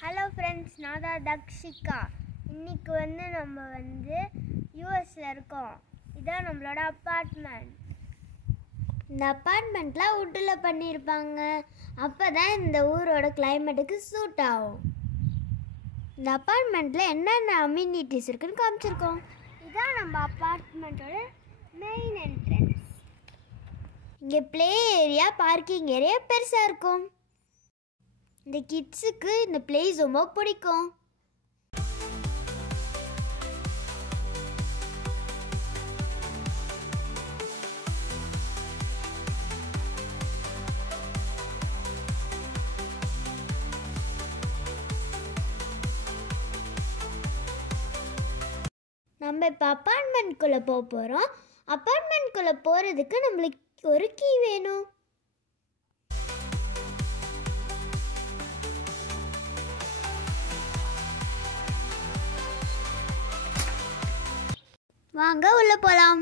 Hello friends, நான் தான் தக்ஷிகா. இன்றைக்கி நம்ம யூஎஸில் இருக்கோம். இதான் நம்மளோட அப்பார்ட்மெண்ட். இந்த அப்பார்ட்மெண்ட்டில் வுட்டில் பண்ணியிருப்பாங்க. அப்போ தான் இந்த ஊரோட கிளைமேட்டுக்கு சூட் ஆகும். இந்த அப்பார்ட்மெண்ட்டில் என்னென்ன அம்யூனிட்டிஸ் இருக்குதுன்னு காமிச்சிருக்கோம். இதான் நம்ம அப்பார்ட்மெண்ட்டோட மெயின் என்ட்ரன்ஸ். இங்கே ப்ளே ஏரியா, பார்க்கிங் ஏரியா பெருசாக இருக்கும். இந்த கிட்ஸுக்கு இந்த பிளேஸ் ரொம்ப பிடிக்கும். நம்ம இப்போ அப்பார்ட்மெண்ட்குள்ளே போக போகிறோம். அப்பார்ட்மெண்ட்குள்ளே போகிறதுக்கு நம்மளுக்கு ஒரு கீ வேணும். வாங்க உள்ள போலாம்.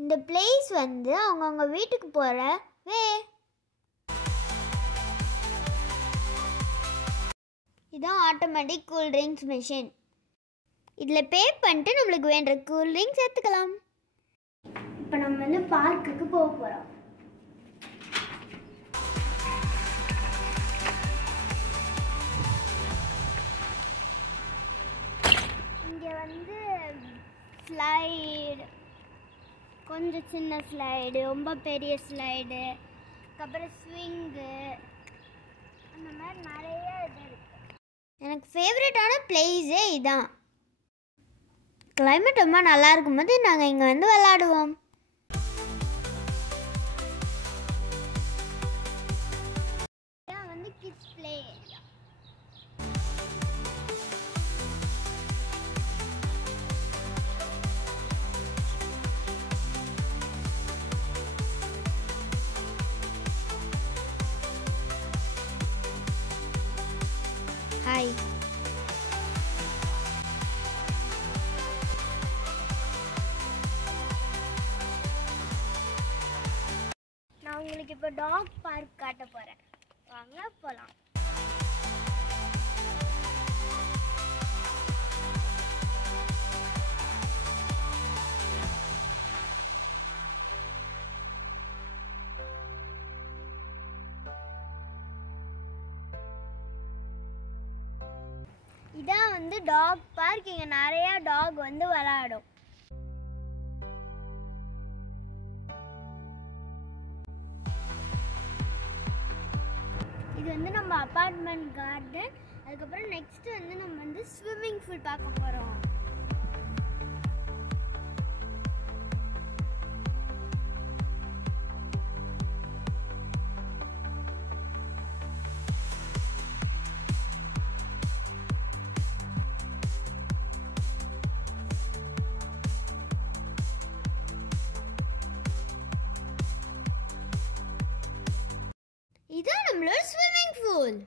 இந்த பிளேஸ் அவங்கவுங்க வீட்டுக்கு போற வே. இதான் ஆட்டோமேட்டிக் கூல் ட்ரிங்க்ஸ் மெஷின். இதில் பே பண்ணிட்டு நம்மளுக்கு வேண்ட கூல் ட்ரிங்க்ஸ் எடுத்துக்கலாம். இப்போ நம்ம பார்க்குக்கு போக போகிறோம். ஸ்லைடு, கொஞ்சம் சின்ன ஸ்லைடு, ரொம்ப பெரிய ஸ்லைடு, அதுக்கப்புறம் ஸ்விங்கு, அந்த மாதிரி நிறைய இது இருக்குது. எனக்கு ஃபேவரட்டான பிளேஸே இதான். கிளைமேட் ரொம்ப நல்லா இருக்கும்போது நாங்கள் இங்கே விளையாடுவோம். இதான் கிட்ஸ் பிளே ஏரியா. ஹாய், நான் உங்களுக்கு இப்போ டாக் பார்க் காட்ட போகிறேன். வாங்க போகலாம். இதான் டாக் பார்க். இங்கே நிறைய டாக் விளையாடும். இது நம்ம அப்பார்ட்மெண்ட் கார்டன். அதுக்கப்புறம் நெக்ஸ்ட் நம்ம ஸ்விம்மிங் பூல் பார்க்க போகிறோம். இதான் நம்மளோட ஸ்விம்மிங் பூல்.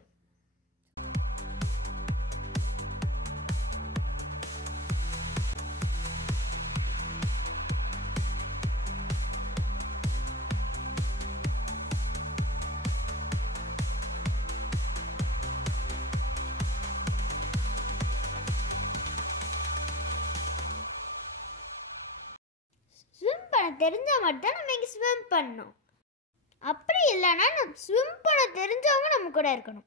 ஸ்விம் பண்ண தெரிஞ்சா மட்டும் நம்ம இங்கே ஸ்விம் பண்ணணும். அப்படி இல்லைன்னா ஸ்விம் பண்ண தெரிஞ்சவங்க நம்ம கூட இருக்கணும்.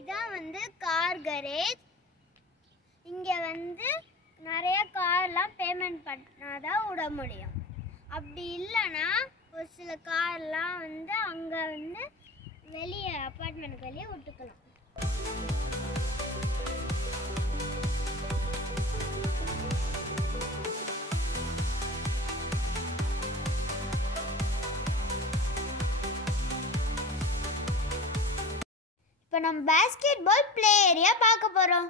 இதான் கார் கரேஜ். இங்கே நிறைய கார்லாம் பேமெண்ட் பண்ணாதான் விட முடியும். அப்படி இல்லைன்னா ஒரு சில கார்லாம் அங்கே வெளியே அப்பார்ட்மெண்ட்டுக்கு வெளியே விட்டுக்கலாம். இப்போ நம்ம பாஸ்கெட் பால் ப்ளே ஏரியா பார்க்க போகிறோம்.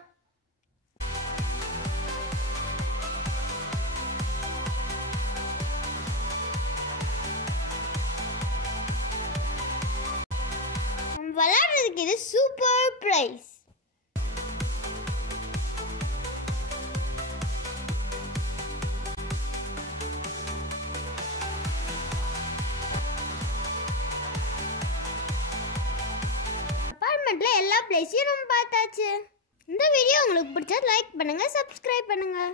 விளையாடுறதுக்கு இது சூப்பர் பிரைஸ். அப்பார்ட்மெண்ட்டில் எல்லா பிளேஸையும் நம்ம பார்த்தாச்சு. இந்த வீடியோ உங்களுக்கு பிடிச்சா லைக் பண்ணுங்கள், சப்ஸ்கிரைப் பண்ணுங்கள்.